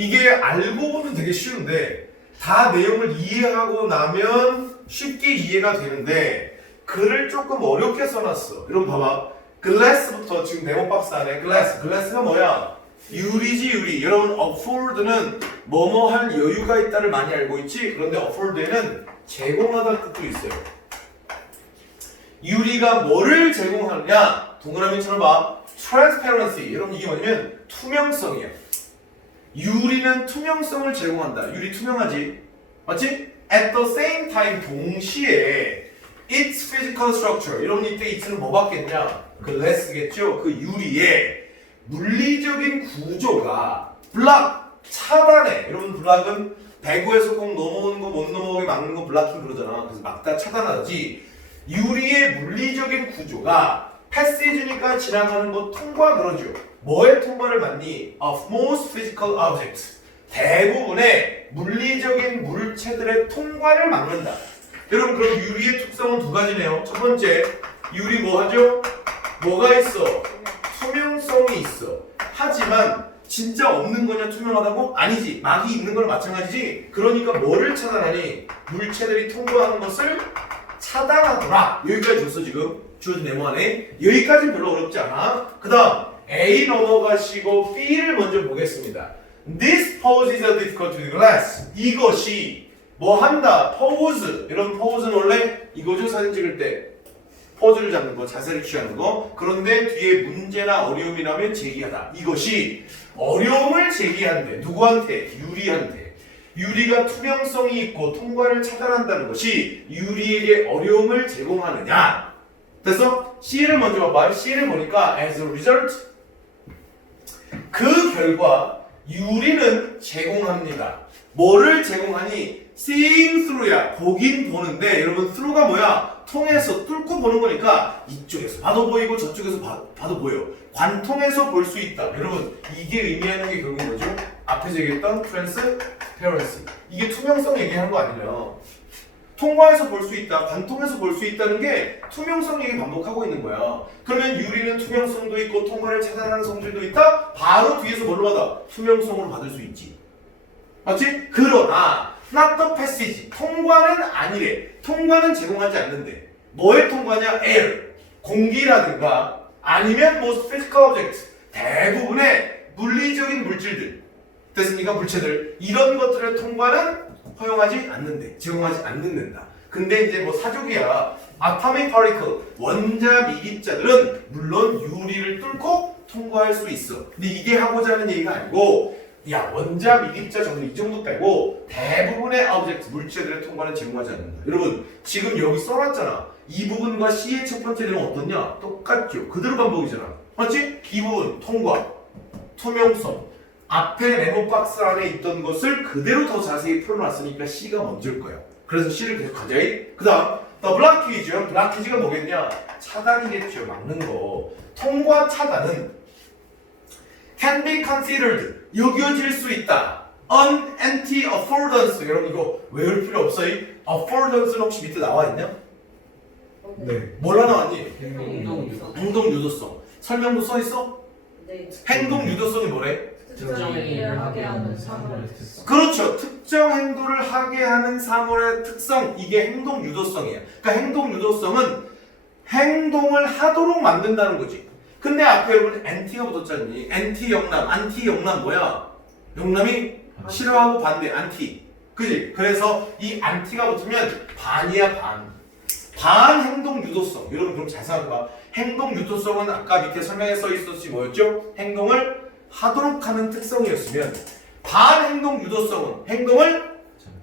이게 알고 보면 되게 쉬운데 다 내용을 이해하고 나면 쉽게 이해가 되는데 글을 조금 어렵게 써놨어. 여러분 봐봐. glass부터 지금 네모 박스 안에 glass가 뭐야? 유리지 유리. 여러분 afford는 뭐뭐 할 여유가 있다를 많이 알고 있지? 그런데 afford에는 제공하다는 뜻도 있어요. 유리가 뭐를 제공하느냐? 동그라미처럼 봐. transparency. 여러분 이게 뭐냐면 투명성이야. 유리는 투명성을 제공한다. 유리 투명하지? 맞지? At the same time 동시에 its physical structure. 여러분 이때 it는 뭐 받겠냐? glass겠죠? 그 유리의 물리적인 구조가 block, 차단해. 여러분 블락은 배구에서 꼭 넘어오는 거 못 넘어오게 막는 거 블락킹 그러잖아. 그래서 막다 차단하지. 유리의 물리적인 구조가 패시지니까 지나가는 거 통과 그러죠. 뭐의 통과를 받니? Of most physical objects. 대부분의 물리적인 물체들의 통과를 막는다. 여러분 그럼 유리의 특성은 두 가지네요. 첫 번째, 유리 뭐 하죠? 뭐가 있어? 투명성이 있어. 하지만 진짜 없는 거냐 투명하다고? 아니지. 막이 있는 거랑 마찬가지지. 그러니까 뭐를 차단하니? 물체들이 통과하는 것을 차단하더라. 여기까지 줬어 지금. 주어진 네모 안에. 여기까지는 별로 어렵지 않아. 그 다음 A 넘어가시고 B를 먼저 보겠습니다. This pose is a difficult to glass. 이것이 뭐 한다. pose. 이런 pose는 원래 이거죠. 사진 찍을 때 포즈를 잡는 거, 자세를 취하는 거. 그런데 뒤에 문제나 어려움이라면 제기하다. 이것이 어려움을 제기한대. 누구한테? 유리한테. 유리가 투명성이 있고 통과를 차단한다는 것이 유리에게 어려움을 제공하느냐. 됐어? C를 먼저 봐봐. C를 보니까 as a result 그 결과 유리는 제공합니다. 뭐를 제공하니? seeing through야. 보긴 보는데 여러분 through가 뭐야? 통해서 뚫고 보는 거니까 이쪽에서 봐도 보이고 저쪽에서 봐도 보여. 관통해서 볼 수 있다. 여러분 이게 의미하는 게 결국 뭐죠? 앞에서 얘기했던 transparency. 이게 투명성 얘기하는 거 아니냐. 통과해서 볼 수 있다. 관통해서 볼 수 있다는 게 투명성 얘기 반복하고 있는 거야. 그러면 유리는 투명성도 있고 통과를 차단하는 성질도 있다? 바로 뒤에서 뭘로 받아? 투명성으로 받을 수 있지. 맞지? 그러나 not the passage. 통과는 아니래. 통과는 제공하지 않는데. 뭐에 통과냐? air. 공기라든가 아니면 most physical objects. 대부분의 물리적인 물질들. 됐습니까? 물체들. 이런 것들의 통과는 허용하지 않는데. 제공하지 않는다. 근데 이제 뭐 사족이야. atomic particle. 원자 미립자들은 물론 유리를 뚫고 통과할 수 있어. 근데 이게 하고자 하는 얘기가 아니고 야 원자 미립자 정도 이 정도 빼고 대부분의 오브젝트 물체들의 통과는 제공하지 않는다. 여러분 지금 여기 써놨잖아. 이 부분과 C의 첫 번째 내용은 어떻냐? 똑같죠. 그대로 반복이잖아. 맞지? 이 부분 통과, 투명성. 앞에 네모 박스 안에 있던 것을 그대로 더 자세히 풀어놨으니까 C가 먼저일 거야. 그래서 C를 계속 가자이. 그 다음 The blockage. blockage가 뭐겠냐? 차단이겠죠. 막는 거. 통과 차단은 can be considered. 여겨질 수 있다. An anti-affordance. 여러분 이거 외울 필요 없어. 이 affordance는 혹시 밑에 나와 있냐? 네. 뭘로 나왔니? 행동 유도성. 설명도 써 있어? 네. 행동 유도성이 뭐래? 특정 행위를 하게 하는 사물의 특성. 그렇죠. 특정 행동을 하게 하는 사물의 특성. 이게 행동 유도성이야. 그러니까 행동 유도성은 행동을 하도록 만든다는 거지. 근데 앞에 여러분 anti가 붙었잖니. anti 영남, anti 영남 뭐야? 영남이 싫어하고 반대, anti. 그지? 그래서 이 anti가 붙으면 반이야, 반. 반 행동 유도성. 여러분 그럼 잘 생각해봐. 행동 유도성은 아까 밑에 설명에 써 있었지 뭐였죠? 행동을 하도록 하는 특성이었으면 반 행동 유도성은 행동을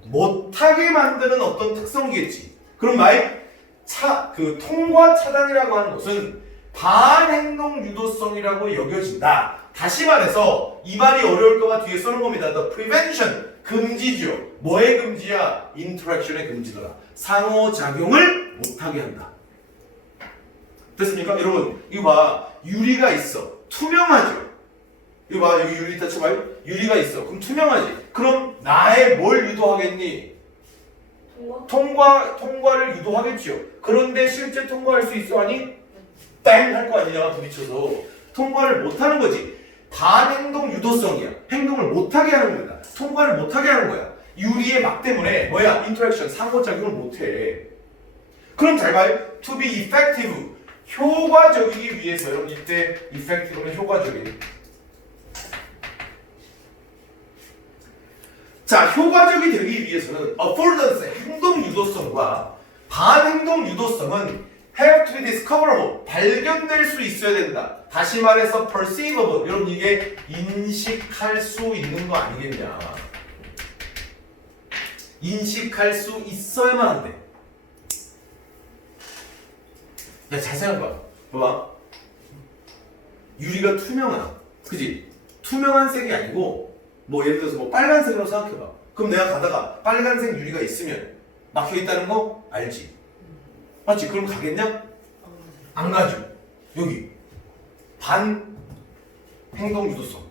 못하게 만드는 어떤 특성이겠지. 그럼 그 통과 차단이라고 하는 것은 반행동 유도성이라고 여겨진다. 다시 말해서 이 말이 어려울까봐 뒤에 써놓은 겁니다. The prevention, 금지죠. 뭐의 금지야? interaction의 금지더라. 상호작용을 못하게 한다. 됐습니까? 여러분 이거 봐. 유리가 있어. 투명하죠. 이거 봐. 여기 유리 다쳐봐요. 유리가 있어. 그럼 투명하지. 그럼 나의 뭘 유도하겠니? 통과를 유도하겠죠. 그런데 실제 통과할 수 있어? 아니? 땡 할 거 아니냐 부딪혀서 통과를 못하는 거지. 반행동 유도성이야. 행동을 못하게 하는 거다. 통과를 못하게 하는 거야. 유리의 막 때문에 뭐야? 인터랙션, 상호작용을 못해. 그럼 잘 봐요. To be effective. 효과적이기 위해서 여러분 이때 effective는 효과적인. 자, 효과적이 되기 위해서는 affordance, 행동 유도성과 반행동 유도성은 have to be discoverable, 발견될 수 있어야 된다. 다시 말해서 perceivable, 여러분 이게 인식할 수 있는 거 아니겠냐. 인식할 수 있어야만 한대. 야, 잘 생각해봐. 봐봐. 유리가 투명한, 그지? 투명한 색이 아니고 뭐 예를 들어서 뭐 빨간색으로 생각해봐. 그럼 내가 가다가 빨간색 유리가 있으면 막혀있다는 거 알지? 맞지? 그럼 가겠냐? 안 가죠. 여기 반 행동 유도성,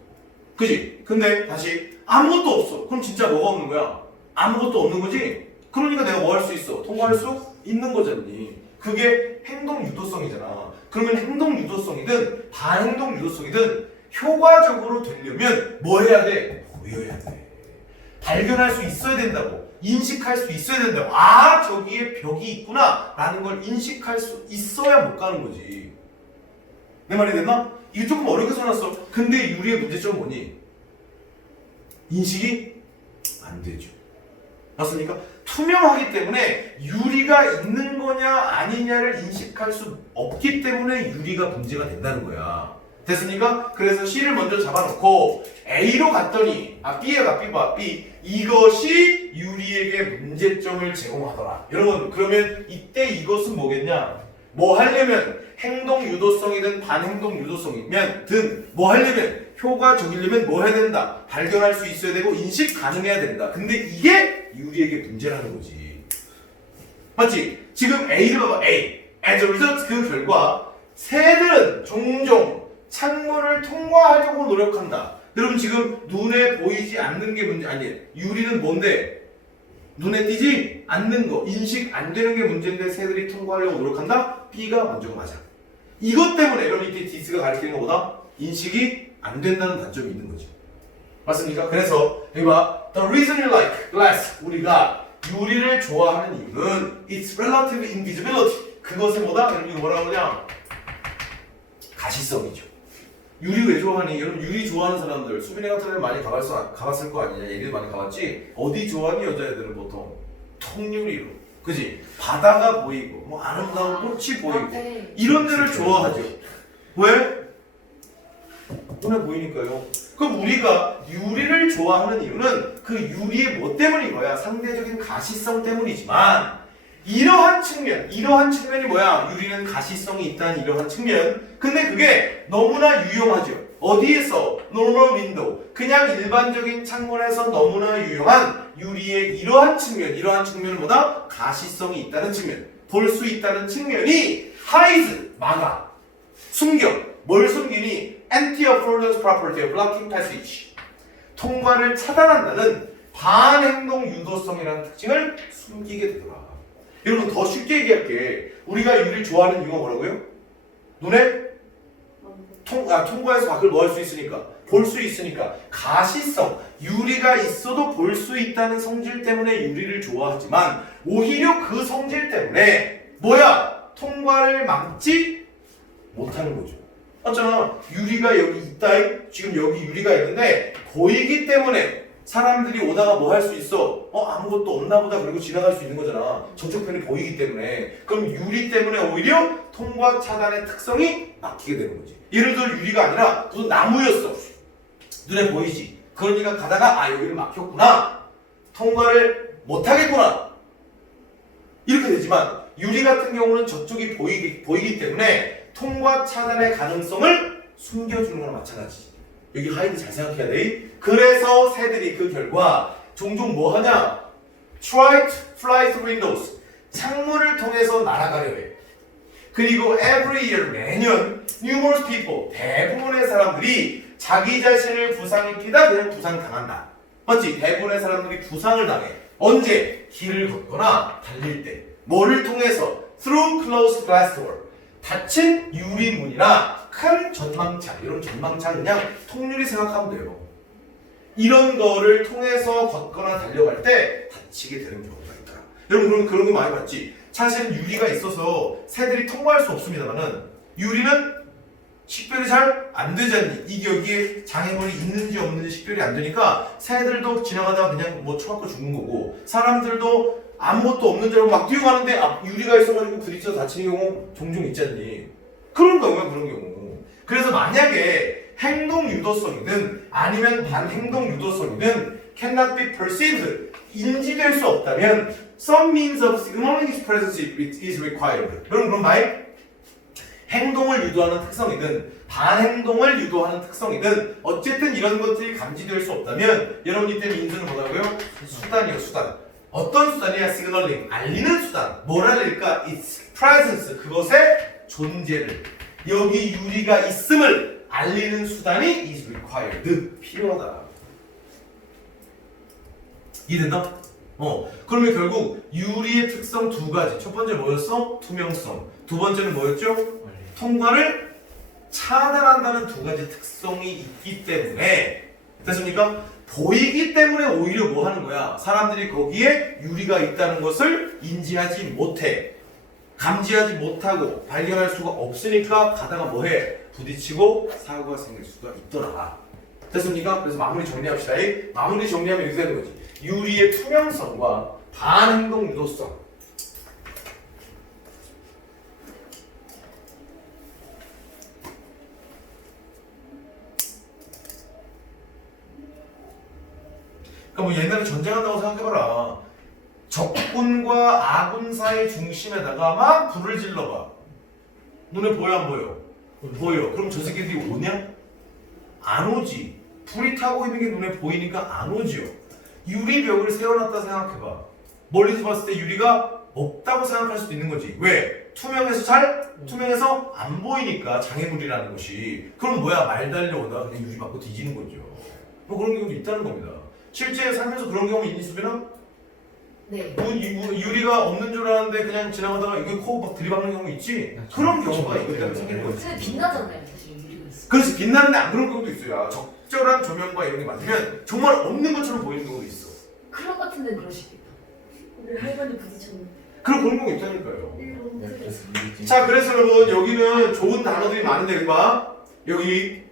그지? 근데 다시 아무것도 없어. 그럼 진짜 뭐가 없는 거야? 아무것도 없는 거지? 그러니까 내가 뭐 할 수 있어? 통과할 수 있는 거잖니. 그게 행동 유도성이잖아. 그러면 행동 유도성이든 반행동 유도성이든 효과적으로 되려면 뭐 해야 돼? 보여야 돼. 발견할 수 있어야 된다고. 인식할 수 있어야 된다고. 아, 저기에 벽이 있구나 라는 걸 인식할 수 있어야 못 가는 거지. 내 말이 됐나? 이게 조금 어렵게 써놨어. 근데 유리의 문제점은 뭐니? 인식이 안 되죠. 맞습니까? 투명하기 때문에 유리가 있는 거냐 아니냐를 인식할 수 없기 때문에 유리가 문제가 된다는 거야. 됐습니까? 그래서 C를 먼저 잡아놓고 A로 갔더니 B에 가, B 봐, B. 이것이 유리에게 문제점을 제공하더라. 여러분, 그러면 이때 이것은 뭐겠냐? 뭐 하려면 행동 유도성이든 반행동 유도성이면 뭐 하려면 효과적이려면 뭐 해야 된다? 발견할 수 있어야 되고 인식 가능해야 된다. 근데 이게 유리에게 문제라는 거지. 맞지? 지금 A를 봐봐. A. As a result, 그 결과 새들은 종종 창문을 통과하려고 노력한다. 여러분 지금 눈에 보이지 않는 게 문제 아니에요. 유리는 뭔데? 눈에 띄지 않는 거, 인식 안 되는 게 문제인데 새들이 통과하려고 노력한다? B가 먼저가 맞아. 이것 때문에 여러분 이때 디스가 가리키는 것보다 인식이 안 된다는 단점이 있는 거죠. 맞습니까? 그래서 여기 봐. The reason you like glass. 우리가 유리를 좋아하는 이유는 its relative invisibility. 그것은 뭐다? 여러분 이거 뭐라고 그러냐? 가시성이죠. 유리 왜 좋아하니? 여러분 유리 좋아하는 사람들 수빈이 같은 애들 많이 가봤을 거 아니냐? 얘들 많이 가봤지? 어디 좋아하니 여자애들은 보통? 통유리로, 그지? 바다가 보이고 뭐 아름다운 꽃이 보이고 이런 데를 좋아하죠. 왜? 눈에 보이니까요. 그럼 우리가 유리를 좋아하는 이유는 그 유리의 뭐 때문인 거야? 상대적인 가시성 때문이지만 이러한 측면이 뭐야? 유리는 가시성이 있다는 이러한 측면. 근데 그게 너무나 유용하죠. 어디에서? normal window. 그냥 일반적인 창문에서 너무나 유용한 유리의 이러한 측면은 뭐다? 가시성이 있다는 측면. 볼 수 있다는 측면이 hide, 막아. 숨겨. 뭘 숨기니? anti-affordance property of blocking passage. 통과를 차단한다는 반행동 유도성이라는 특징을 숨기게 되더라. 여러분 더 쉽게 얘기할게. 우리가 유리를 좋아하는 이유가 뭐라고요? 눈에 통과해서 밖을 뭐 할 수 있으니까, 볼 수 있으니까. 가시성, 유리가 있어도 볼 수 있다는 성질 때문에 유리를 좋아하지만 오히려 그 성질 때문에 뭐야? 통과를 막지 못하는 거죠. 맞잖아. 유리가 여기 있다. 지금 여기 유리가 있는데 보이기 때문에 사람들이 오다가 뭐 할 수 있어? 아무것도 없나 보다 그리고 지나갈 수 있는 거잖아. 저쪽 편이 보이기 때문에. 그럼 유리 때문에 오히려 통과 차단의 특성이 막히게 되는 거지. 예를 들어 유리가 아니라 무슨 나무였어. 눈에 보이지. 그러니까 가다가 여기를 막혔구나. 통과를 못하겠구나. 이렇게 되지만 유리 같은 경우는 저쪽이 보이기 때문에 통과 차단의 가능성을 숨겨주는 거랑 마찬가지지. 여기 하이드 잘 생각해야 돼. 그래서 새들이 그 결과 종종 뭐 하냐? Try to fly through windows. 창문을 통해서 날아가려 해. 그리고 every year, 매년 numerous people, 대부분의 사람들이 자기 자신을 부상입히다 그냥 부상당한다. 맞지? 대부분의 사람들이 부상을 당해. 언제? 길을 걷거나 달릴 때. 뭐를 통해서? Through closed glass door. 닫힌 유리문이나 큰 전망창, 이런 전망창 그냥 통유리 생각하면 돼요. 이런 거를 통해서 걷거나 달려갈 때 다치게 되는 경우가 있더라. 여러분 그런 거 많이 봤지? 사실은 유리가 있어서 새들이 통과할 수 없습니다만은 유리는 식별이 잘 안 되지 않니? 이게 여기에 장애물이 있는지 없는지 식별이 안 되니까 새들도 지나가다가 그냥 뭐 쳐맞고 죽는 거고 사람들도 아무것도 없는 데로 막 뛰어가는데 유리가 있어가지고 부딪혀서 다치는 경우 종종 있지 않니? 그런 경우야 그런 경우. 그래서 만약에 행동 유도성이든 아니면 반행동 유도성이든 cannot be perceived 인지될 수 없다면 some means of signaling its presence is required. 여러분 그럼 말 행동을 유도하는 특성이든 반행동을 유도하는 특성이든 어쨌든 이런 것들이 감지될 수 없다면 여러분 이때 인수는 뭐라고요? 수단이요 수단. 어떤 수단이야? signaling 알리는 수단. 뭘 알릴까? its presence 그것의 존재를 여기 유리가 있음을 알리는 수단이 is required 필요하다. 이해된다? 그러면 결국 유리의 특성 두 가지. 첫 번째 뭐였어? 투명성. 두 번째는 뭐였죠? 통과를 차단한다는 두 가지 특성이 있기 때문에 됐습니까? 보이기 때문에 오히려 뭐 하는 거야? 사람들이 거기에 유리가 있다는 것을 인지하지 못해. 감지하지 못하고 발견할 수가 없으니까 가다가 뭐해? 부딪히고 사고가 생길 수가 있더라. 됐습니까? 그래서 마무리 정리합시다. 마무리 정리하면 이렇게 되는 거지. 유리의 투명성과 반행동 유도성. 그러니까 뭐 옛날에 전쟁한다고 생각해봐라. 적군과 아군 사이 중심에다가 막 불을 질러봐. 눈에 보여 안 보여? 보여. 그럼 저 새끼들이 오냐? 안 오지. 불이 타고 있는 게 눈에 보이니까 안 오지요. 유리벽을 세워놨다 생각해봐. 멀리서 봤을 때 유리가 없다고 생각할 수도 있는 거지. 왜? 투명해서 안 보이니까 장애물이라는 것이. 그럼 뭐야? 말 달려오다가 그냥 유리 맞고 뒤지는 거죠. 뭐 그런 경우도 있다는 겁니다. 실제 살면서 그런 경우 있니 수빈아? 네. 유리가 없는 줄 알았는데 그냥 지나가다가 이게 코 막 들이박는 경우 있지? 그런 경우가 이것 때문에 생기는 거지. 근데 빛나잖아요, 사실 유리가 있어. 그렇지, 빛나는데 안 그런 경우도 있어요. 적절한 조명과 이런 게 맞으면 정말 없는 것처럼 보이는 경우도 있어. 클럽 같은 데는 그럴 수 있겠다. 우리 할머니 부딪혔는데. 그런 경우 있다니까요. 일본 자, 그래서 여러분 여기는 좋은 단어들이 많은데 봐. 여기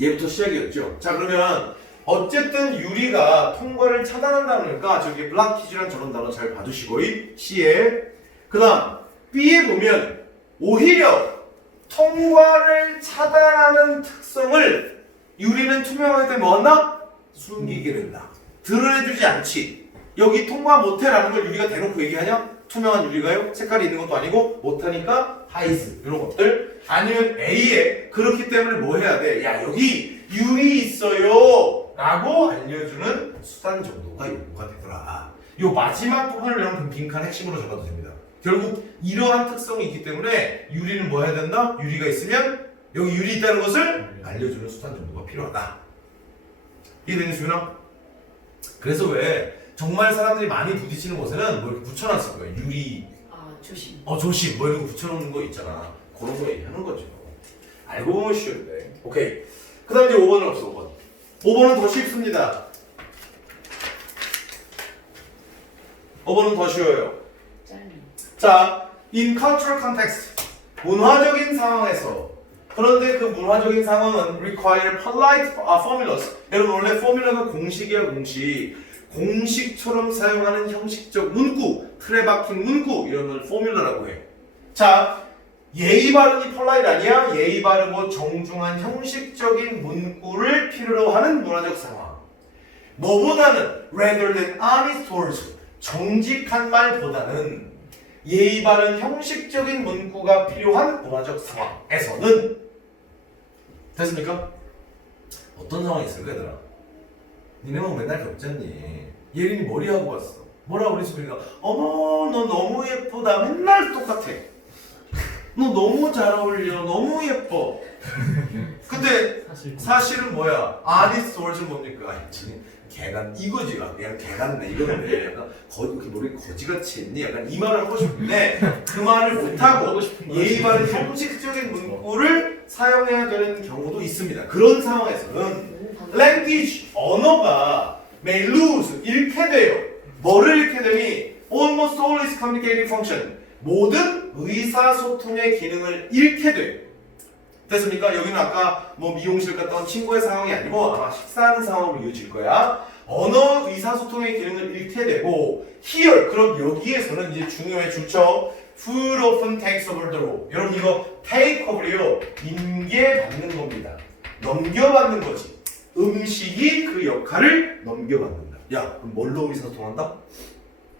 얘부터 시작이었죠. 자, 그러면 어쨌든 유리가 통과를 차단한다는 거니까 저기 블락키즈란 저런 단어 잘 봐두시고 C에 그 다음 B에 보면 오히려 통과를 차단하는 특성을 유리는 투명할 때 뭐한다? 숨기게 된다. 드러내주지 않지. 여기 통과 못해라는 걸 유리가 대놓고 얘기하냐? 투명한 유리가요? 색깔이 있는 것도 아니고 못하니까 하이즈 이런 것들. 아니면 A에 그렇기 때문에 뭐 해야 돼? 야 여기 유리 있어요 라고 알려주는 수단 정도가 요구가 되더라. 요 마지막 부분을 여러분 빈칸 핵심으로 적어도 됩니다. 결국 이러한 특성이 있기 때문에 유리는 뭐 해야 된다? 유리가 있으면 여기 유리 있다는 것을 알려주는 수단 정도가 필요하다. 이해되니 수연아? 그래서 왜 정말 사람들이 많이 부딪히는 곳에는 뭐 이렇게 붙여놨을 거예요. 유리 조심. 조심 뭐 이런 거 붙여놓는 거 있잖아. 그런 거 얘기하는 거죠. 알고 보면 쉬운데. 오케이. 그 다음 이제 5번은 없어. 5번. 5번은 더 쉽습니다. 5번은 더 쉬워요. 짧네. 자, in cultural context. 문화적인 상황에서. 그런데 그 문화적인 상황은 require polite formulas. 여러분 원래 포뮬러가 공식이야 공식. 공식처럼 사용하는 형식적 문구, 틀에 박힌 문구 이런 걸 포뮬러라고 해. 자, 예의 바르니 폴라이트 아니야? 예의 바르고 정중한 형식적인 문구를 필요로 하는 문화적 상황. 뭐보다는 rather than honest words 정직한 말보다는 예의 바른 형식적인 문구가 필요한 문화적 상황에서는 됐습니까? 어떤 상황이 있을까 얘들아? 니네 뭐 맨날 겪잖니. 예린이 머리하고 왔어. 뭐라고 그랬어? 그러니까 어머 너 너무 예쁘다. 맨날 똑같아. 너 너무 잘 어울려. 너무 예뻐. 근데 사실은 뭐야? honest words는 뭡니까? 개간 이거지. 그냥 개같네 이건데 약간 이렇게 머리 거지같이 했니? 약간 이 말을 하고 싶은데 그 말을 못하고 예의 바른 형식적인 문구를 사용해야 되는 경우도 있습니다. 그런 상황에서는 language, 언어가 may lose, 잃게 돼요. 뭐를 잃게 되니? almost all its communicating function, 모든 의사소통의 기능을 잃게 돼요. 됐습니까? 여기는 아까 뭐 미용실 갔다 온 친구의 상황이 아니고 아마 식사하는 상황으로 이어질 거야. 언어 의사소통의 기능을 잃게 되고 here, 그럼 여기에서는 이제 중요해졌죠. Food often takes over the role. 여러분 이거 take over요, 인계받는 겁니다. 넘겨받는 거지. 음식이 그 역할을 넘겨받는다. 야, 그럼 뭘로 의사소통한다?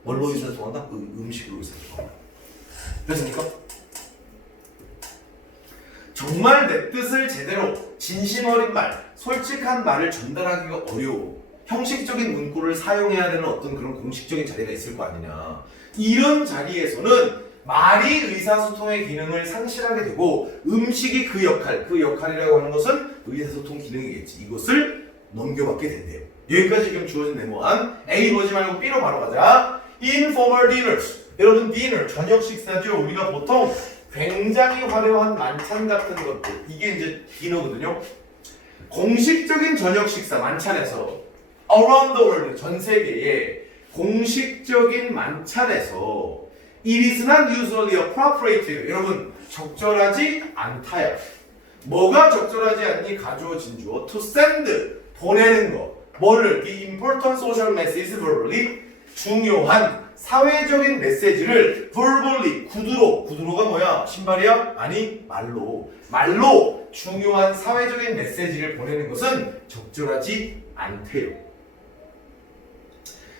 뭘로 의사소통한다? 음식으로 의사소통한다. 됐습니까? 정말 내 뜻을 제대로 진심 어린 말, 솔직한 말을 전달하기가 어려워. 형식적인 문구를 사용해야 되는 어떤 그런 공식적인 자리가 있을 거 아니냐. 이런 자리에서는 말이 의사소통의 기능을 상실하게 되고 음식이 그 역할이라고 하는 것은 의사소통 기능이겠지. 이것을 넘겨받게 된대요. 여기까지 지금 주어진 네모안. A 보지 말고 B로 바로 가자. Informal dinners. 여러분 디너, 저녁 식사죠. 우리가 보통 굉장히 화려한 만찬 같은 것들, 이게 이제 디너거든요. 공식적인 저녁 식사 만찬에서 around the world, 전 세계에 공식적인 만찬에서 it is not usually appropriate. 여러분 적절하지 않다요. 뭐가 적절하지 않니? 가주어진 주어 to send, 보내는 거. 뭐를? The important social message verbally, 중요한 사회적인 메시지를 verbally, 구두로가 뭐야? 신발이야? 아니, 말로 중요한 사회적인 메시지를 보내는 것은 적절하지 않대요.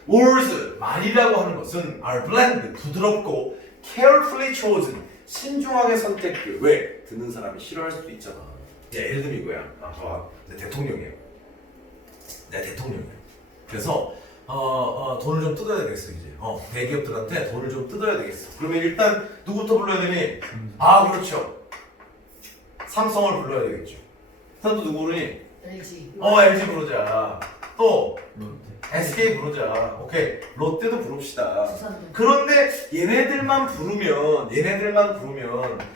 words, 말이라고 하는 것은 are bland, 부드럽고 carefully chosen, 신중하게 선택돼. 왜? 듣는 사람이 싫어할 수도 있잖아. 예를 들면 이거야. 봐봐. 내 대통령이에요. 그래서 돈을 좀 뜯어야 되겠어 이제. 대기업들한테 돈을 좀 뜯어야 되겠어. 그러면 일단 누구부터 불러야 되니? 그렇죠. 삼성을 불러야 되겠죠. 또 누구 부르니? LG. LG 부르자. 또 SK 부르자. 오케이. 롯데도 부릅시다. 두산도. 그런데 얘네들만 부르면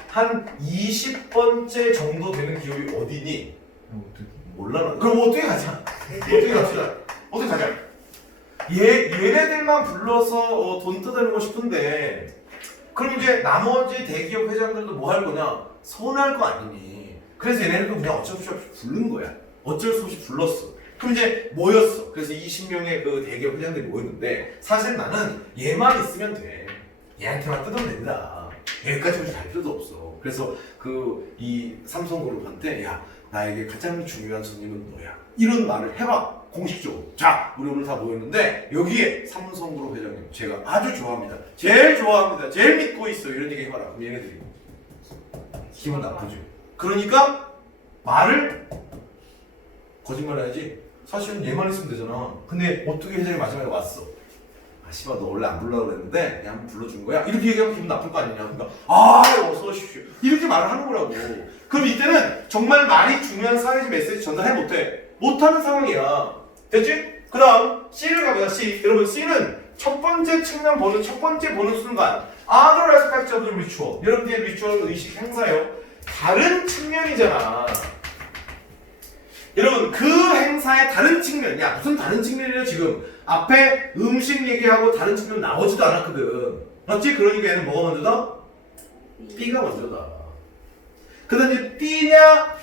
한 20번째 정도 되는 기업이 어디니? 몰라. 그럼 어떻게 가자. 어떻게 가자. 얘네들만 불러서 돈 뜯어내고 싶은데, 그럼 이제 나머지 대기업 회장들도 뭐 할 거냐? 서운할 거 아니니. 그래서 얘네들도 그냥 어쩔 수 없이 부른 거야. 어쩔 수 없이 불렀어. 그럼 이제 모였어. 그래서 20명의 그 대기업 회장들이 모였는데, 사실 나는 얘만 있으면 돼. 얘한테만 뜯으면 된다. 여기까지 굳이 갈 필요도 없어. 그래서 이 삼성그룹한테, 야, 나에게 가장 중요한 손님은 너야. 이런 말을 해봐. 공식적으로. 자, 우리 오늘 다 모였는데 여기에 삼성그룹 회장님 제가 아주 좋아합니다. 제일 좋아합니다. 제일 믿고 있어요. 이런 얘기 해봐라. 그럼 얘네들이 기분 나쁘죠. 그러니까 말을 거짓말 해야지. 사실은 얘만 있으면 되잖아. 근데 어떻게 회장이 마지막에 왔어. 씨발 너 원래 안 불러라고 그랬는데 내가 한번 불러준 거야. 이렇게 얘기하면 기분 나쁠 거 아니냐. 그러니까 어서 오십시오. 이렇게 말을 하는 거라고. 그럼 이때는 정말 말이 중요한 사회적 메시지 전달해 못하는 상황이야. 됐지? 그 다음 C를 가보자. C. 여러분 C는 첫 번째 보는 순간 other aspects of the ritual. 여러분들의 리추얼은 의식 행사예요. 다른 측면이잖아. 여러분 그 행사의 다른 측면. 야 무슨 다른 측면이야 지금. 앞에 음식 얘기하고 다른 측면 나오지도 않았거든. 맞지? 그러니까 얘는 뭐가 먼저다? B가 먼저다. 그 다음 이제 B냐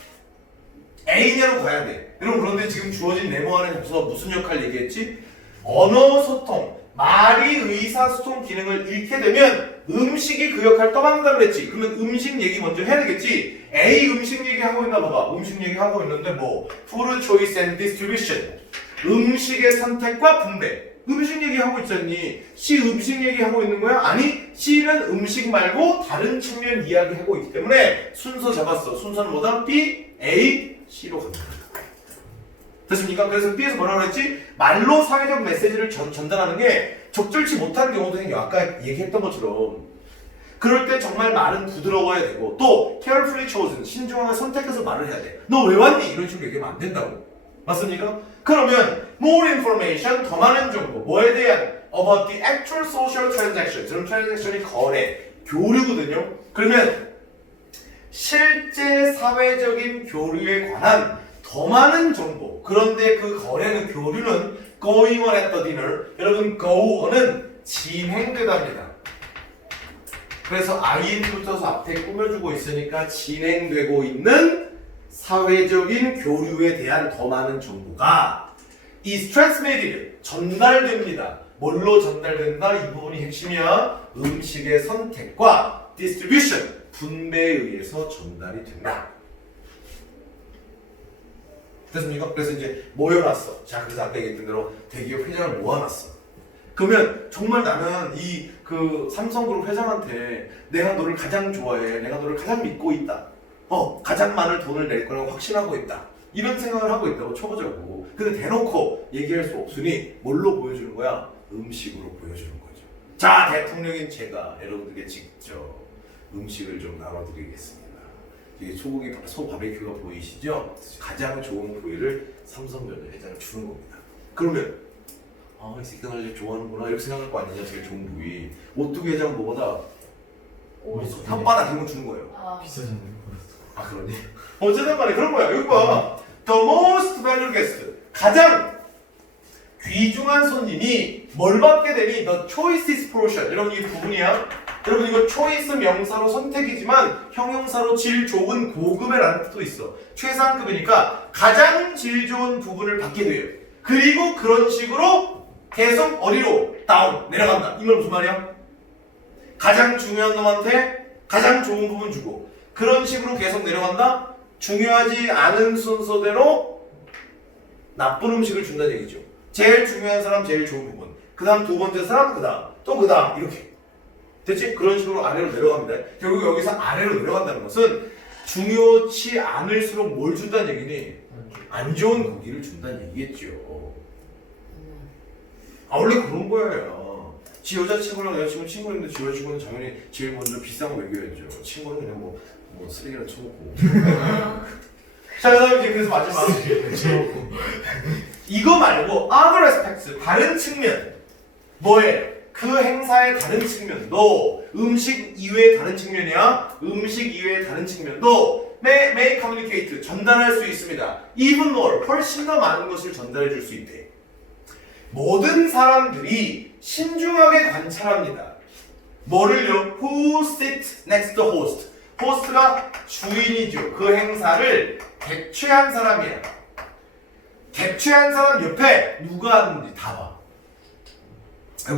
A냐로 가야 돼. 여러분 그런데 지금 주어진 네모 안에 무슨 역할 얘기했지? 언어 소통, 말이 의사소통 기능을 잃게 되면 음식이 그 역할을 떠맡는다 그랬지. 그러면 음식 얘기 먼저 해야 되겠지. A 음식 얘기하고 있나 봐봐. 음식 얘기하고 있는데 뭐 Food choice and distribution, 음식의 선택과 분배. 음식 얘기하고 있잖니. C 음식 얘기하고 있는 거야? 아니 C는 음식 말고 다른 측면 이야기하고 있기 때문에 순서 잡았어. 순서는 뭐다? B, A, C로 갑니다. 됐습니까? 그래서 B에서 뭐라고 그랬지? 말로 사회적 메시지를 전달하는 게 적절치 못한 경우도 생겨. 아까 얘기했던 것처럼. 그럴 때 정말 말은 부드러워야 되고 또 carefully chosen, 신중하게 선택해서 말을 해야 돼. 너 왜 왔니? 이런 식으로 얘기하면 안 된다고. 맞습니까? 그러면 more information, 더 많은 정보. 뭐에 대한? about the actual social transaction. 저런 transaction이 거래, 교류거든요. 그러면 실제 사회적인 교류에 관한 더 많은 정보. 그런데 그 거래는 교류는 going on at the dinner. 여러분 go on은 진행되답니다. 그래서 ing 붙어서 앞에 꾸며주고 있으니까 진행되고 있는 사회적인 교류에 대한 더 많은 정보가 is transmitted 전달됩니다. 뭘로 전달된다? 이 부분이 핵심이야. 음식의 선택과 distribution 분배에 의해서 전달이 된다. 됐습니까? 그래서 이제 모여놨어. 자, 그래서 아까 얘기했던 대로 대기업 회장을 모아놨어. 그러면 정말 나는 이 그 삼성그룹 회장한테 내가 너를 가장 좋아해, 내가 너를 가장 믿고 있다, 가장 많은 돈을 낼 거라고 확신하고 있다, 이런 생각을 하고 있다고 쳐보자고. 근데 대놓고 얘기할 수 없으니 뭘로 보여주는 거야? 음식으로 보여주는 거죠. 자, 대통령인 제가 여러분들께 직접 음식을 좀 나눠드리겠습니다. 이게 소고기, 소 바베큐가 보이시죠? 가장 좋은 부위를 삼성전자 회장을 주는 겁니다. 그러면 이 새끼 날 좋아하는구나 이렇게 생각할 거 아니냐. 제일 좋은 부위 오뚜기 회장 뭐보다 혓바닥 이런 거 주는 거예요. 비싸잖아요. 그러니? 어쨌든 간에 그런 거야. 여기 봐. The most valued guest. 가장 귀중한 손님이 뭘 받게 되니? The choice is portion. 여러분 이 부분이야. 여러분 이거 choice 명사로 선택이지만 형용사로 질 좋은 고급이라는 뜻도 있어. 최상급이니까 가장 질 좋은 부분을 받게 돼요. 그리고 그런 식으로 계속 어디로? 다운 내려간다. 이 말 무슨 말이야? 가장 중요한 놈한테 가장 좋은 부분 주고 그런 식으로 계속 내려간다? 중요하지 않은 순서대로 나쁜 음식을 준다는 얘기죠. 제일 중요한 사람 제일 좋은 부분, 그 다음 두 번째 사람, 그 다음 또 그 다음 이렇게 됐지? 그런 식으로 아래로 내려갑니다. 결국 여기서 아래로 내려간다는 것은 중요치 않을수록 뭘 준다는 얘기니? 안 좋은 고기를 준다는 얘기겠죠. 원래 그런 거예요. 지 여자친구랑 여자친구 친구인데 지 여자친구는 당연히 제일 먼저 비싼 거 먹여야죠. 친구는 그냥 뭐 쓰레기나 쳐먹고. 자, 그 다음에 이제 그래서 마지막 이거 말고 other aspects 다른 측면 뭐예요? 그 행사의 다른 측면도 음식 이외의 다른 측면이야. 음식 이외의 다른 측면도 may communicate 전달할 수 있습니다. even more 훨씬 더 많은 것을 전달해 줄 수 있대. 모든 사람들이 신중하게 관찰합니다. 뭐를요? Who sits next to host? 호스트가 주인이죠. 그 행사를 개최한 사람이야. 개최한 사람 옆에 누가 앉는지 다 봐.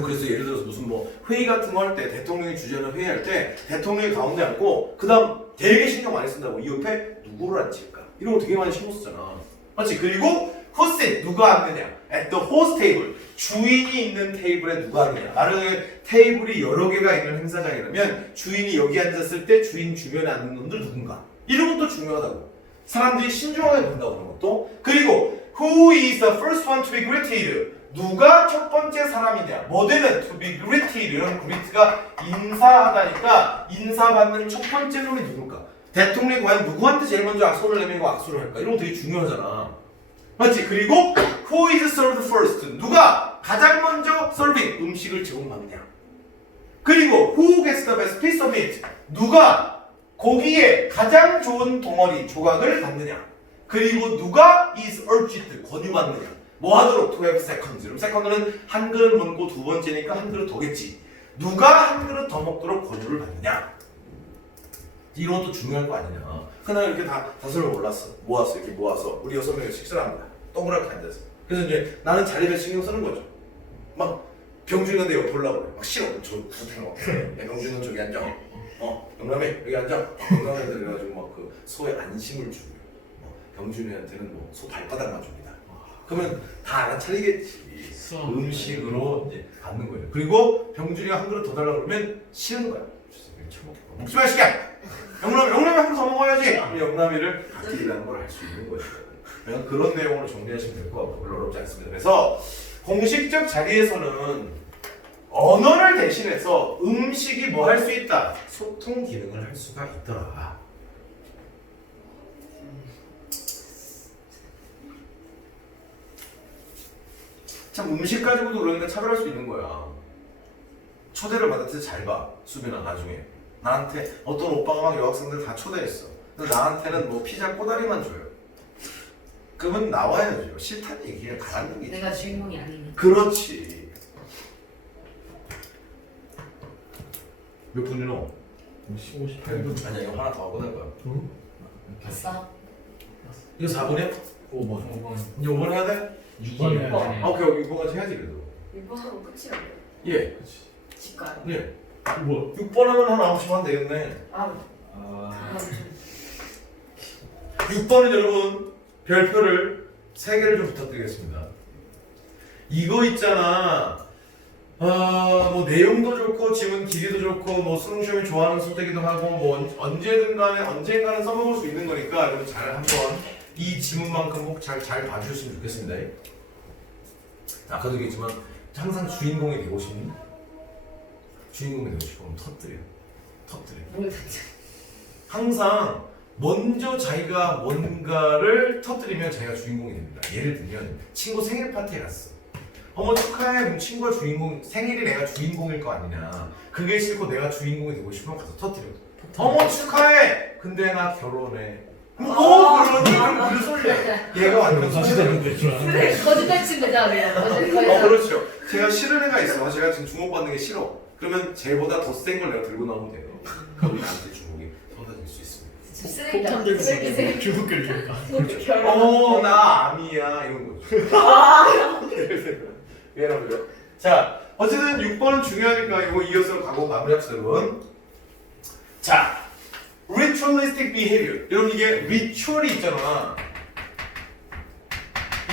그래서 예를 들어서 무슨 회의 같은 거 할 때 대통령이 주재하는 회의할 때 대통령이 가운데 앉고 그 다음 되게 신경 많이 쓴다고. 이 옆에 누구를 앉힐까? 이런 거 되게 많이 신경 쓰잖아. 맞지? 그리고 who sit 누가 앉느냐? at the host table 주인이 있는 테이블에 누가 앉느냐? 나중에 테이블이 여러 개가 있는 행사장이라면 주인이 여기 앉았을 때 주인 주변에 앉는 놈들 누군가? 이런 것도 중요하다고. 사람들이 신중하게 본다고 하는 것도. 그리고 who is the first one to be greeted? 누가 첫 번째 사람이냐? 뭐되는 to be greeted 이런 greet가 인사하다니까 인사받는 첫 번째 놈이 누굴까? 대통령이 과연 누구한테 제일 먼저 손을 내밀고 악수를 할까? 이런 거 되게 중요하잖아. 맞지? 그리고 who is served first? 누가 가장 먼저 serving 음식을 제공받느냐? 그리고 who gets the best piece of meat? 누가 고기의 가장 좋은 덩어리 조각을 받느냐? 그리고 누가 is urged 권유받느냐? 뭐 하도록 to have second? 그럼 second는 한 그릇 먹고 두 번째니까 한 그릇 더겠지. 누가 한 그릇 더 먹도록 권유를 받느냐? 이런 것도 중요한 거 아니냐? 그날 이렇게 다섯을 모았어. 이렇게 모아서 우리 6명이 식사를 합니다. 동그랗게 앉아서. 그래서 이제 나는 자리를 신경 쓰는 거죠. 막 병준이한테 옆에 올라고 그래. 막 싫어. 저 구태로. 야, 병준은 저기 앉아. 영남이 여기 앉아. 영남이한테 그래가지고 막 그 소의 안심을 주고, 병준이한테는 소 발바닥만 줍니다. 그러면 다 알아차리겠지. 음식으로 이제 받는 거예요. 그리고 병준이가 한 그릇 더 달라고 그러면 싫은 거야. 먹지 마, 시키야. 영남이 한 그릇 더 먹어야지. 영남이를 아끼라는 걸 알 수 있는 거죠. 그냥 그런 내용으로 정리하시면 될 것 같고 별로 어렵지 않습니다. 그래서 공식적 자리에서는 언어를 대신해서 음식이 뭐 할 수 있다? 소통 기능을 할 수가 있더라. 참 음식 가지고도 그러니까 차별할 수 있는 거야. 초대를 받을 때 잘 봐. 수빈아 나중에 나한테 어떤 오빠가 막 여학생들 다 초대했어. 근데 나한테는 뭐 피자 꼬다리만 줘요. 그러면 나와야죠. 싫다는 얘기야. 가라는 얘기지. 내가 주인공이 아니니. 그렇지. 몇 분이노? 15, 18분. 아니야, 이거 하나 더 하고 날 거야. 봤어? 이거 4분이야? 5번. 이제 5번 해야 돼? 6번 해야 돼. 아, 오케이, 6번까지 해야지 그래도. 이거 하고 끝이라고. 예. 집 가요. 예. 뭐? 6번 하면 한 9시 반 되겠네. 아, 아. 그럼 좀 6번은 여러분 별표를 3개를 좀 부탁드리겠습니다. 이거 있잖아. 뭐 내용도 좋고 지문 길이도 좋고 뭐 수능시험이 좋아하는 소재기도 하고 뭐 언제든 간에 언젠가는 써먹을 수 있는 거니까 여러분 잘 한번 이 지문만큼 꼭 잘 봐주셨으면 좋겠습니다. 아까도 얘기했지만 항상 주인공이 되고 싶니? 주인공이 되고 싶으면 터뜨려. 뭘 듣지? 항상 먼저 자기가 뭔가를 터뜨리면 자기가 주인공이 됩니다. 예를 들면 친구 생일 파티에 갔어. 어머 축하해. 그럼 친구가 주인공, 생일이 내가 주인공일 거 아니냐. 그게 싫고 내가 주인공이 되고 싶으면 가서 터뜨려. 어머 축하해. 근데 나 결혼해. 그러니 그럼 그 소리야. 얘가 완전 사실인데 좋아하는. 거짓말 친 거잖아요. 거짓말. 그렇죠. 제가 싫은 애가 있어. 제가 지금 주목받는 게 싫어. 그러면 쟤보다 더 센 걸 내가 들고 나오면 돼요. 그럼 나한테 주목이 쏟아질 수 있습니다. 쓰레기다. 쓰레기. 교육 끌리니까. 나 암이야 이런 거죠. 미안합니다. 자, 어쨌든 6번은 중요하니까 이거 이어서 가고 마무리합시다, 여러분. 자, ritualistic behavior. 여러분 이게 ritual이 있잖아.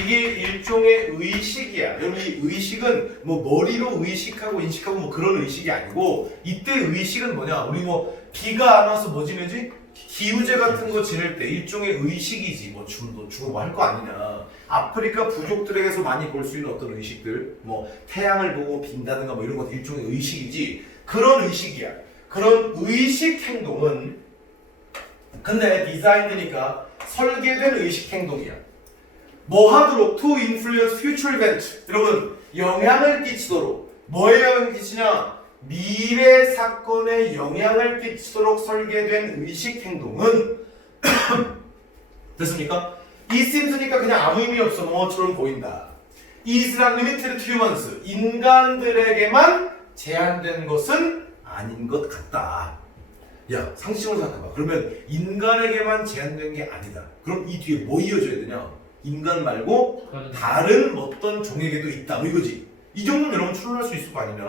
이게 일종의 의식이야. 여러분 이 의식은 뭐 머리로 의식하고 인식하고 뭐 그런 의식이 아니고 이때 의식은 뭐냐? 우리 뭐 비가 안 와서 뭐 지내지? 기우제 같은 거 지낼 때 일종의 의식이지. 뭐 춤도 추고 뭐 할 거 아니냐. 아프리카 부족들에게서 많이 볼 수 있는 어떤 의식들, 뭐 태양을 보고 빈다든가 뭐 이런 것도 일종의 의식이지. 그런 의식이야. 그런 의식 행동은 근데 디자인되니까 설계된 의식 행동이야. 뭐 하도록 to influence future event. 여러분 영향을 끼치도록 뭐에 영향을 끼치냐? 미래 사건에 영향을 끼치도록 설계된 의식 행동은 됐습니까? isn't니까 그냥 아무 의미 없어 뭐처럼 보인다. is랑 limited to humans. 인간들에게만 제한된 것은 아닌 것 같다. 야 상식으로 생각해봐. 그러면 인간에게만 제한된 게 아니다. 그럼 이 뒤에 뭐 이어져야 되냐? 인간 말고 다른 어떤 종에게도 있다. 뭐 이거지. 이 정도는 여러분 추론할 수 있을 거 아니냐.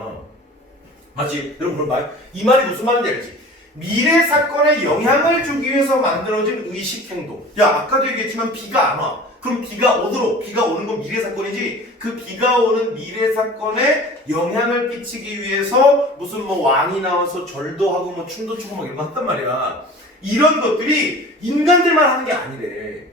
맞지? 여러분 그럼 이 말이 무슨 말인지 알지? 미래 사건에 영향을 주기 위해서 만들어진 의식 행동. 야 아까도 얘기했지만 비가 안 와. 그럼 비가 오도록 비가 오는 건 미래 사건이지. 그 비가 오는 미래 사건에 영향을 끼치기 위해서 무슨 뭐 왕이 나와서 절도 하고 뭐 춤도 추고 막 이런 거 한단 말이야. 이런 것들이 인간들만 하는 게 아니래.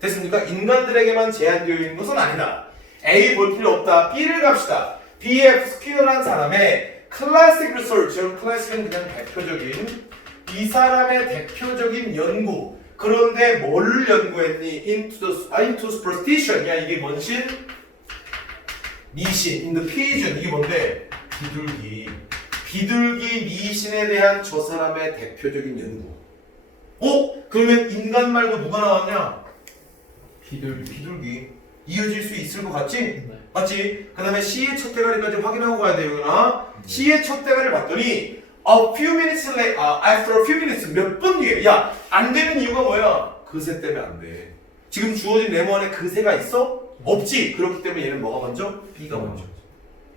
됐습니까? 인간들에게만 제한되어 있는 것은 아니다. A 볼 필요 없다. B를 갑시다. B.F. 스키너라는 사람의 클래식 리서치, 클래식은 그냥 대표적인 이 사람의 대표적인 연구. 그런데 뭘 연구했니? into superstition. 야 이게 뭔 신? 미신. in the pigeon. 이게 뭔데? 비둘기. 비둘기 미신에 대한 저 사람의 대표적인 연구. 그러면 인간 말고 누가 나왔냐? 비둘기. 이어질 수 있을 것 같지? 네. 맞지? 그 다음에 C의 첫 대가리까지 확인하고 가야 되구나. C의 첫 대가리를 봤더니 after a few minutes 몇 분 뒤에 야 안 되는 이유가 뭐야? 그새 때문에 안 돼. 지금 주어진 네모 안에 그새가 있어? 없지. 그렇기 때문에 얘는 뭐가 먼저? B가 먼저.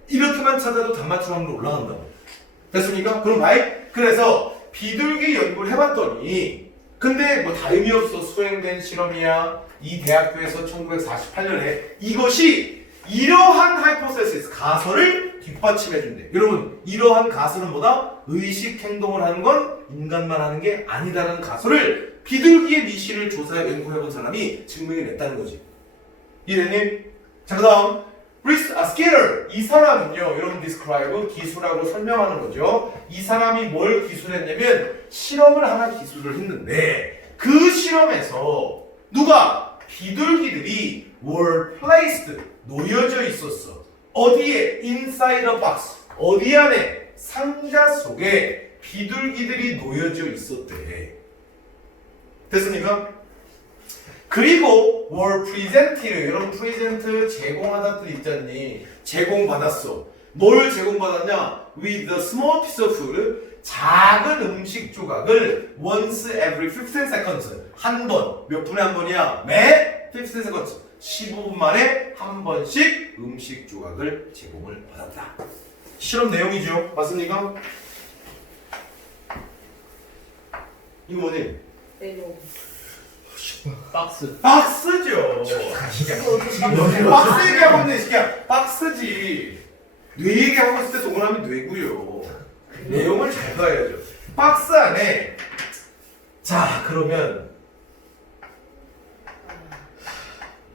이렇게만 찾아도 단맞춤 확률 올라간다고. 됐습니까? 그럼 그래서 비둘기 연구를 해봤더니 근데 뭐 다 의미 없어. 수행된 실험이야. 이 대학교에서 1948년에 이것이 이러한 하이포테시스 가설을 뒷받침해준대. 여러분 이러한 가설은 뭐다? 의식 행동을 하는 건 인간만 하는 게 아니다라는 가설을 비둘기의 미신을 조사해 연구해본 사람이 증명해 냈다는 거지. 이해됐니? 자 그 다음 스키너. 이 사람은요 여러분 describe 기술하고 설명하는 거죠. 이 사람이 뭘 기술했냐면 실험을 하나 기술을 했는데 그 실험에서 누가? 비둘기들이 were placed 놓여져 있었어. 어디에? inside a box. 어디 안에? 상자 속에 비둘기들이 놓여져 있었대. 됐습니까? 그리고 were presented, 여러분 present 제공하다 뜻 있잖니. 제공받았어. 뭘 제공받았냐? with a small piece of food, 작은 음식 조각을 once every 15 seconds, 한 번, 몇 분에 한 번이야? 매 15 seconds, 15분 만에 한 번씩 음식 조각을 제공을 받았다. 실험 내용이죠. 맞습니까? 이거 뭐니? 내용. 박스. 박스죠. 지금 너네 박스 얘기하고 있네, 이 새끼야. 박스지. 뇌 얘기하고 있을 때 동그라미 뇌고요. 내용을 잘 봐야죠. 박스 안에 자 그러면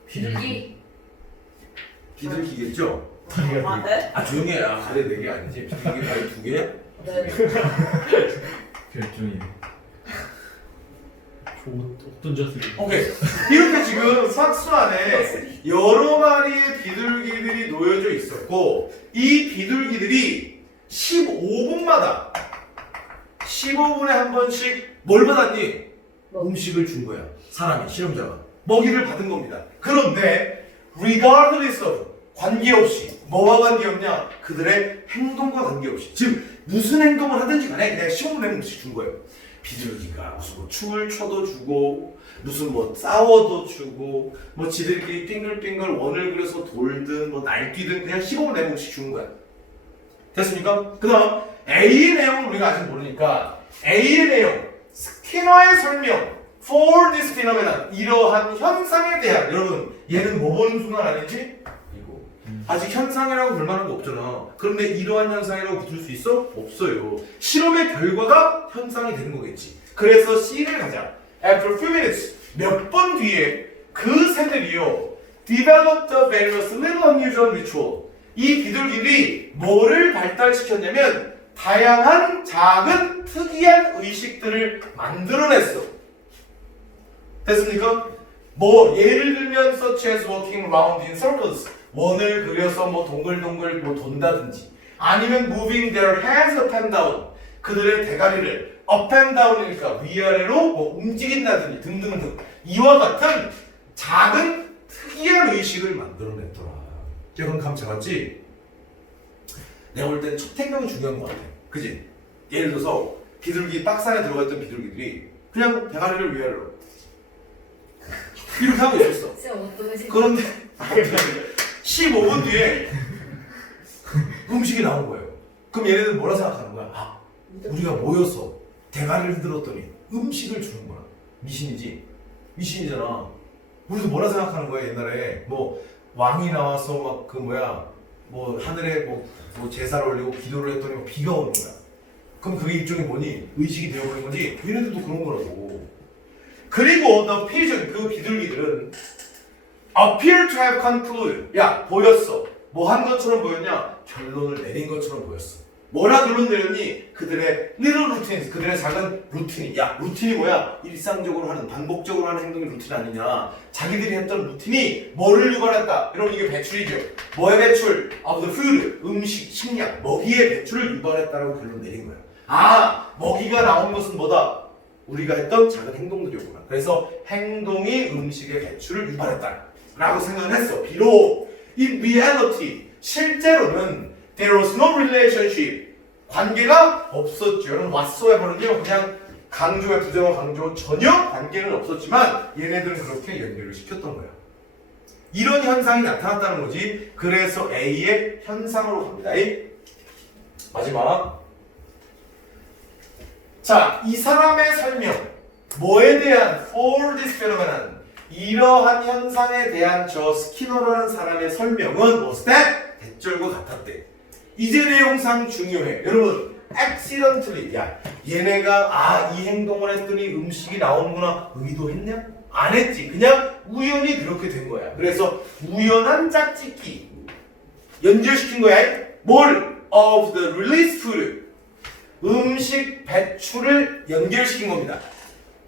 비둘기. 비둘기겠죠? 아, 네? 아 조용히 해. 아 가래 4개 아니지. 비둘기 가래 2개? 네. 별종이. 어떤 젖을? 오케이. 이렇게 지금 박스 안에 여러 마리의 비둘기들이 놓여져 있었고 이 비둘기들이 15분마다 15분에 한 번씩 뭘 받았니? 음식을 준 거야. 사람이, 실험자가. 먹이를 받은 겁니다. 그런데 regardless of, 관계없이, 뭐와 관계없냐? 그들의 행동과 관계없이. 즉 무슨 행동을 하든지 간에 그냥 15분에 음식 준 거예요. 비둘기가 무슨 뭐 춤을 춰도 주고 무슨 뭐 싸워도 주고 뭐 지들끼리 빙글빙글 원을 그려서 돌든 뭐 날뛰든 그냥 15분 내용씩 주는 거야. 됐습니까? 그 다음 A의 내용은 우리가 아직 모르니까 A의 내용 스키너의 설명 for this phenomenon 이러한 현상에 대한 여러분 얘는 뭐 보는 순간 아니지? 이거 아직 현상이라고 볼 만한 거 없잖아. 그런데 이러한 현상이라고 붙을 수 있어? 없어요. 실험의 결과가 현상이 되는 거겠지. 그래서 C를 가자. After a few minutes 몇 번 뒤에 그 새들이요 developed a various little unusual ritual 이 비둘기들이 뭐를 발달시켰냐면 다양한 작은 특이한 의식들을 만들어냈어. 됐습니까? 뭐 예를 들면 such as walking round in circles 원을 그려서 뭐 동글동글 뭐 돈다든지 아니면 moving their hands up and down 그들의 대가리를 up and down이니까 위아래로 뭐 움직인다든지 등등등 이와 같은 작은 특이한 의식을 만들어냈더라. 이건 감 잡았지? 내가 볼 땐 첫 행동이 중요한 것 같아. 그지? 예를 들어서 비둘기 박스 안에 들어가 있던 비둘기들이 그냥 대가리를 위아래로 이렇게 하고 있었어. 쌤 어떠시? 그런데 15분 뒤에 음식이 나온 거예요. 그럼 얘네들 뭐라 생각하는 거야? 아, 우리가 모여서 대가리를 흔들었더니 음식을 주는구나. 미신이지? 미신이잖아. 우리도 뭐라 생각하는 거야 옛날에 뭐 왕이 나와서 막 그 뭐야 뭐 하늘에 뭐 제사를 올리고 기도를 했더니 막 비가 오는 거야. 그럼 그게 일종의 뭐니? 의식이 되어버린 거지? 얘네들도 그런 거라고. 그리고 the pigeon, 그 비둘기들은 appear to have concluded. 야, 보였어. 뭐 한 것처럼 보였냐? 결론을 내린 것처럼 보였어. 뭐라 결론 내렸니? 그들의 little routines, 그들의 작은 루틴이. 야, 루틴이 뭐야? 일상적으로 하는, 반복적으로 하는 행동이 루틴 아니냐? 자기들이 했던 루틴이 뭐를 유발했다? 여러분 이게 배출이죠. 뭐의 배출? of the food, 음식, 식량, 먹이의 배출을 유발했다라고 결론 내린 거야. 아, 먹이가 나온 것은 뭐다? 우리가 했던 작은 행동들이었구나. 그래서 행동이 음식의 배출을 유발했다 라고 생각을 했어. 비록 in reality, 실제로는 there was no relationship, 관계가 없었죠. 여러분 whatsoever는요 그냥 강조의 부정어 강조 전혀 관계는 없었지만 얘네들은 그렇게 연결을 시켰던 거야. 이런 현상이 나타났다는 거지. 그래서 A의 현상으로 갑니다. A. 마지막. 자, 이 사람의 설명, 뭐에 대한 for this phenomenon, 이러한 현상에 대한 저 스키너라는 사람의 설명은 was that 대절과 같았대. 이제 내용상 중요해. 여러분, accidentally, 야, 얘네가 이 행동을 했더니 음식이 나오는구나 의도했냐? 안 했지. 그냥 우연히 그렇게 된 거야. 그래서 우연한 짝짓기 연결시킨 거야. 뭘? of the released food, 음식 배출을 연결시킨 겁니다.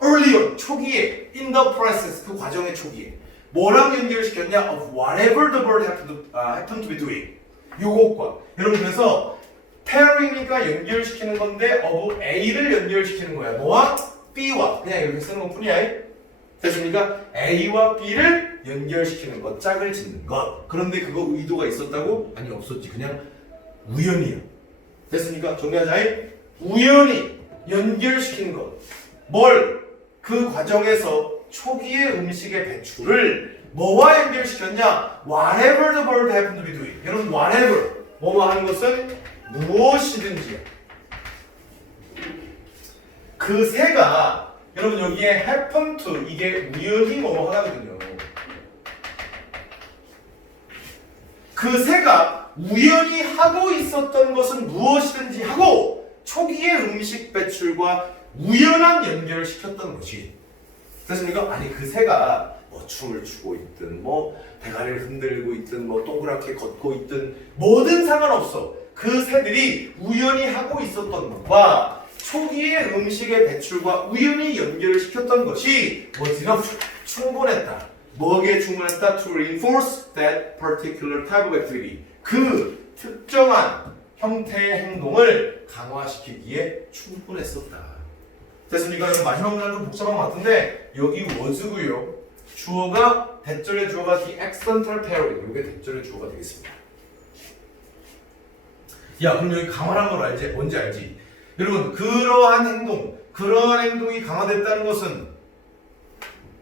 early on, 초기에, in the process, 그 과정의 초기에 뭐랑 연결시켰냐? of whatever the bird happened to be doing. 요것과 여러분 그래서 pair이니까 연결시키는 건데 of A를 연결시키는 거야. 뭐와? B와. 그냥 이렇게 쓰는 것 뿐이야. 됐습니까? A와 B를 연결시키는 것, 짝을 짓는 것. 그런데 그거 의도가 있었다고? 아니, 없었지. 그냥 우연이야. 됐습니까? 정리하자. 우연히 연결시키는 것. 뭘? 그 과정에서 초기의 음식의 배출을 뭐와 연결시켰냐? Whatever the bird happened to be doing. 여러분, whatever. 뭐뭐 하는 것은 무엇이든지요. 그 새가 여러분 여기에 happen to 이게 우연히 뭐뭐 하거든요. 그 새가 우연히 하고 있었던 것은 무엇이든지 하고 초기의 음식 배출과 우연한 연결을 시켰던 것이 됐습니까? 아니 그 새가 뭐 춤을 추고 있든 뭐 대가리를 흔들고 있든 뭐 동그랗게 걷고 있든 뭐든 상관없어. 그 새들이 우연히 하고 있었던 것과 초기의 음식의 배출과 우연히 연결을 시켰던 것이 뭐지요? 충분했다. 뭐에 충분했다? To reinforce that particular type of activity. 그 특정한 형태의 행동을 강화시키기에 충분했었다. 됐습니까? 여러분 마지막 문장도 복잡한 것 같은데 여기 was고요. 주어가 대절의 주어가 the accidental pairing. 이게 대절의 주어가 되겠습니다. 야 그럼 여기 강화란 걸 알지? 뭔지 알지? 여러분 그러한 행동, 그러한 행동이 강화됐다는 것은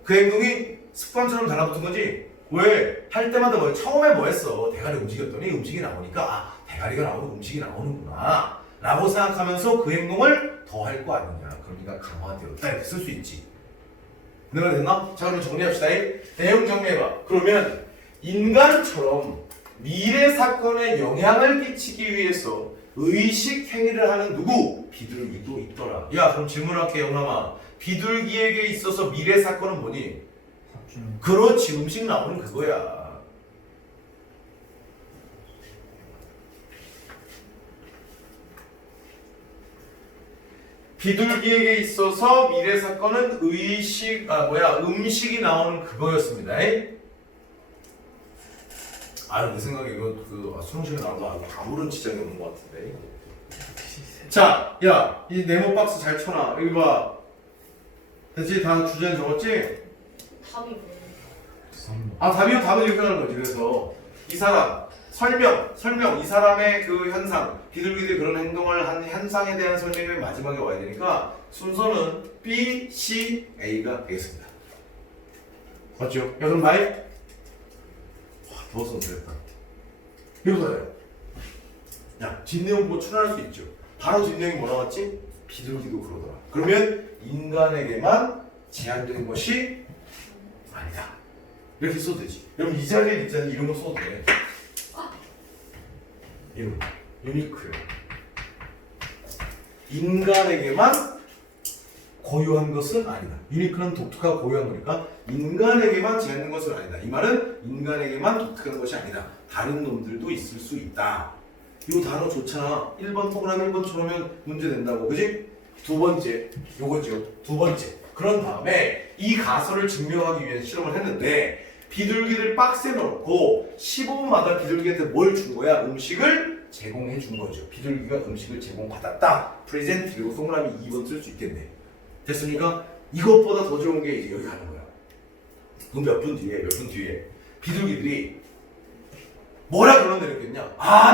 그 행동이 습관처럼 달라붙은 거지? 왜? 할 때마다 뭐 처음에 뭐 했어? 대가리 움직였더니 음식이 나오니까 아 대가리가 나오고 음식이 나오는구나 라고 생각하면서 그 행동을 더 할 거 아니냐. 그러니까 강화되었다 이렇게 쓸 수 있지. 내가 됐나? 자 그럼 정리합시다. 내용 정리해봐. 그러면 인간처럼 미래 사건에 영향을 끼치기 위해서 의식 행위를 하는 누구? 비둘기도 있더라. 야 그럼 질문할게 영남아. 비둘기에게 있어서 미래 사건은 뭐니? 그렇지 음식 나오는 그거야. 비둘기에게 있어서 미래 사건은 음식이 나오는 그거였습니다. 내 생각에 이거 수능 시간에 나와도 아무런 지장이 없는 것 같은데. 자, 야, 이 네모 박스 잘 쳐놔. 여기 봐. 됐지? 다 주제는 적었지? 답이 뭐예요? 답은 이렇게 하는 거지. 그래서 이 사람 설명 이 사람의 그 현상 비둘기들이 그런 행동을 한 현상에 대한 설명이 마지막에 와야 되니까 순서는 B, C, A가 되겠습니다. 맞죠? 야 그럼 나이? 더워서 그랬다. 이거잖아요. 야 뒷내용 보고 추론할 수 있죠. 바로 뒷내용이 뭐 나왔지? 비둘기도 그러더라. 그러면 인간에게만 제한된 것이 아니다. 이렇게 써도 되지. 여러분 이 자리에 있잖아요. 이런 거 써도 돼. 이런 유니크요. 인간에게만 고유한 것은 아니다. 유니크는 독특하고 고유한 거니까 인간에게만 제한된 것은 아니다. 이 말은 인간에게만 독특한 것이 아니다. 다른 놈들도 있을 수 있다. 이 단어 좋잖아. 1번 동그라미 1번 쳐놓으면 문제 된다고. 그지? 두 번째 요거죠. 두 번째. 그런 다음에 이 가설을 증명하기 위해 실험을 했는데 비둘기를 박스에 넣고 15분마다 비둘기한테 뭘 준 거야? 음식을 제공해 준 거죠. 비둘기가 음식을 제공받았다. 프레젠트 그리고 동그라미 2번 쓸 수 있겠네. 됐습니까? 이것보다 더 좋은 게 이제 여기 가는 거야. 그럼 몇 분 뒤에 비둘기들이 뭐라 그런 내렸겠냐?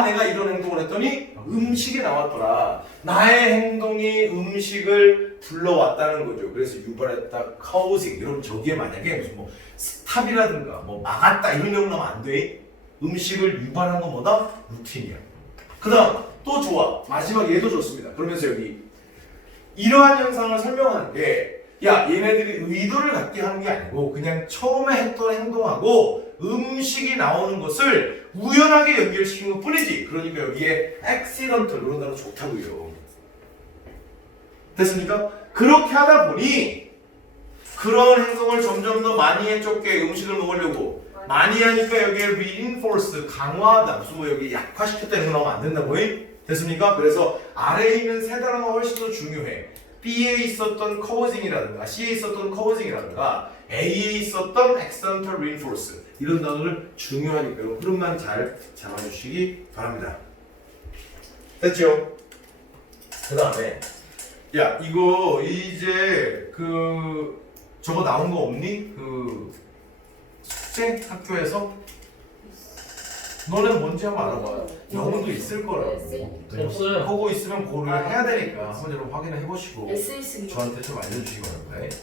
내가 이런 행동을 했더니 음식이 나왔더라. 나의 행동이 음식을 불러왔다는 거죠. 그래서 유발했다, 카우징 이런 저기에 만약에 무슨 뭐 스탑이라든가 뭐 막았다 이런 내용 나오면 안 돼. 음식을 유발한 건 뭐다? 루틴이야. 그 다음 또 좋아. 마지막 얘도 좋습니다. 그러면서 여기 이러한 현상을 설명하는 게 얘네들이 의도를 갖게 하는 게 아니고 그냥 처음에 했던 행동하고 음식이 나오는 것을 우연하게 연결시킨 것 뿐이지. 그러니까 여기에 accidental 이런 단어 좋다고요. 됐습니까? 그렇게 하다 보니 그런 행동을 점점 더 많이 해쫓게 음식을 먹으려고 많이 하니까 여기에 reinforce 강화하다. 무슨 뭐 여기 약화시켰다 이런 거 나오면 안 된다고. 됐습니까? 그래서 아래에 있는 세 단어가 훨씬 더 중요해. B에 있었던 causing이라든가 C에 있었던 causing이라든가 A에 있었던 accidental reinforce 이런 단어를 중요하니까요. 흐름만 잘 잡아주시기 바랍니다. 됐죠? 그 다음에 야 이거 이제 그 저거 나온 거 없니? 그 숙제 학교에서? 너는 뭔지 한번 알아봐. 영어도 있을 거라고. 없어요. 보고 있으면 고를 해야 되니까 한번 여러분 확인을 해보시고 에세이 쓰기. 저한테 좀 알려주시기 바랍니다.